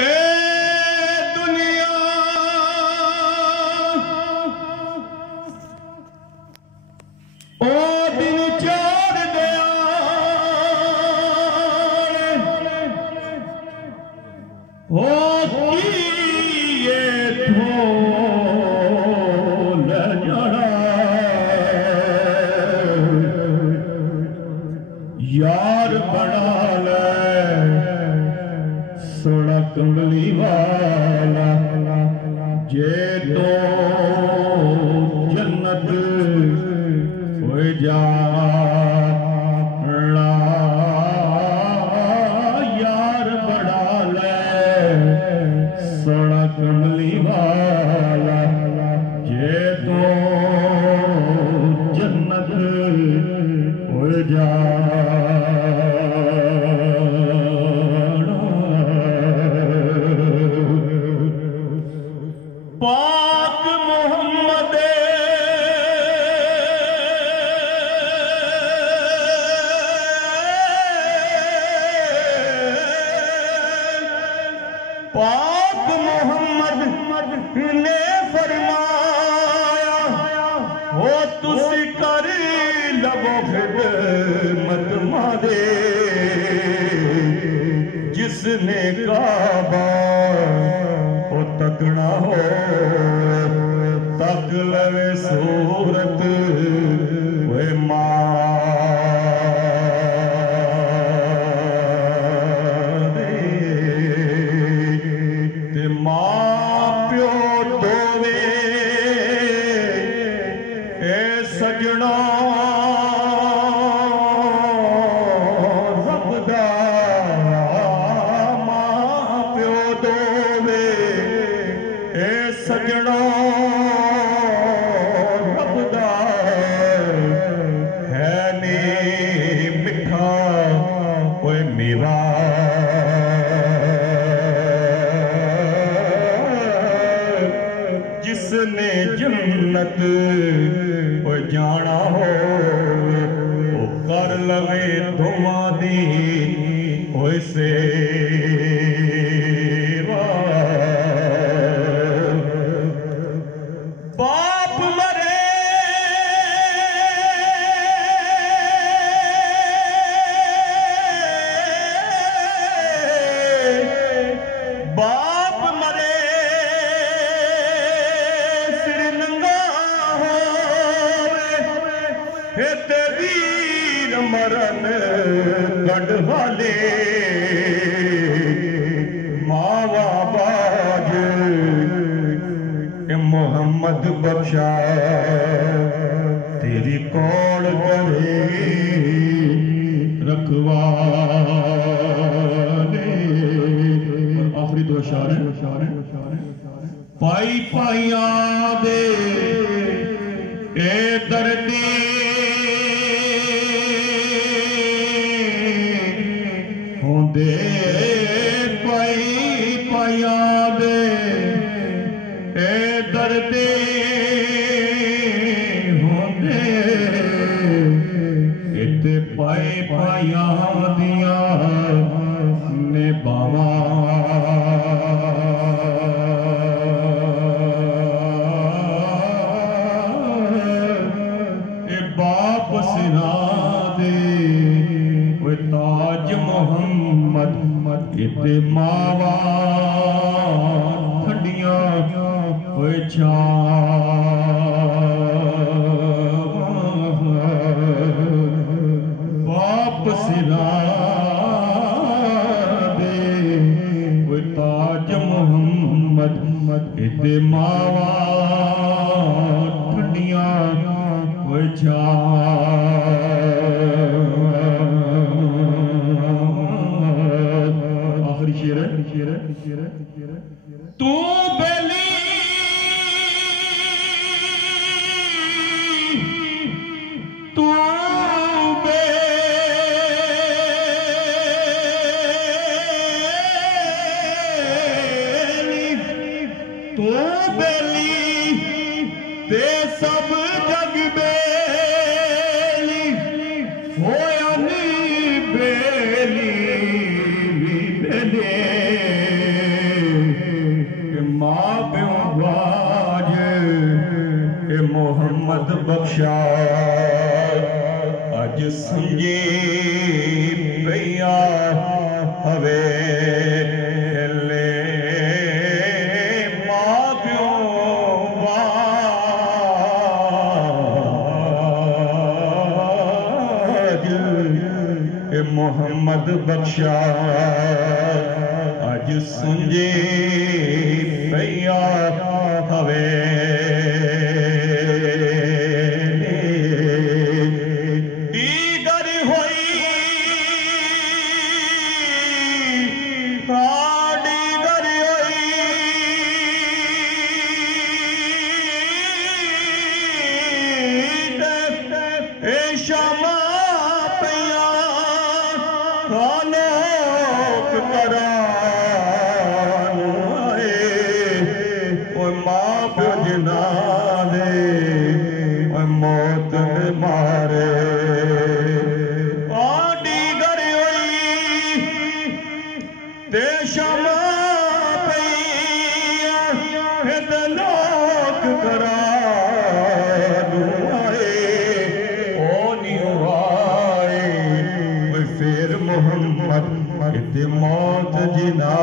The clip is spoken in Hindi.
ए दुनिया ओ दिन चार दया ओ किए थोल जड़ा यार बना ले सोना कमली वाला जे तो जन्नत हो जा यार बड़ा ले सोना कमली वाला जे तो जन्नत हो जा पाक मोहम्मद पाक मोहम्मद ने फरमाया हो तुसी कर लबो खिदमत मादे जिसने काबा तकना हो तक लवे सूरत वे ते मां प्यो दोवे ए सजना रबदा मां प्यो दोवे सजना रबदा है नी मिठा कोई मेवा जिसने जन्नत कोई जाना हो वो कर लवे दुआ दी से बाप मरे बाप मरे सिर नंगा होवे ते वीर मरन गढ़वाले मावा बाज मोहम्मद बख्शा तेरी कौड़ करे रखवाले। आखिरी दो शार पाई पाइया दे ए दर्दी होंदे पाई पाइया दे ए दर्दे होंदे इते पाए पाया दिया ने बाबा ए बाप सिना दे वो ताज मोहम्मद इते मावा ठंडियां बाप सिरा दे ताज मोहम्मद इते मावा ठंडियां आखिरी शेर है तू बेली तू बेली ते सब जग बेली होया नी बेली भी बेले मोहम्मद बख्शा अज संजे पिया हवे ले मां प्यो मोहम्मद बख्शा अज संजे पिया हवे दीगर होई दीगर होई ए शमा पिया लोक करान मां प्यो जिना दे मौत मारे दीगर होई ते शमा पिया लोक करान फिर मोहम्मद मौत जिना